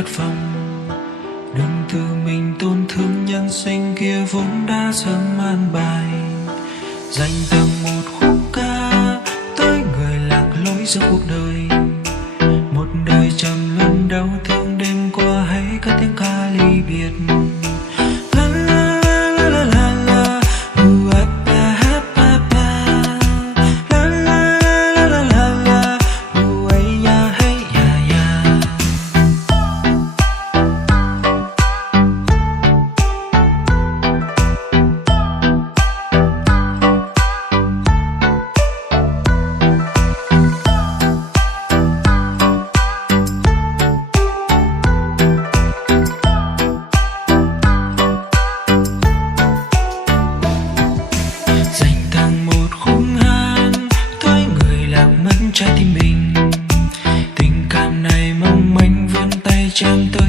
thất vọng. Đừng tự mình tổn thương, nhân sinh kia vốn đã sớm an bài. Dành tặng một khúc ca tới người lạc lối giữa cuộc đời. Một đời trầm luân đau thương, đêm qua hãy cất tiếng ca ly biệt. Trái tim mình, tình cảm này mong manh vươn tay chạm tới.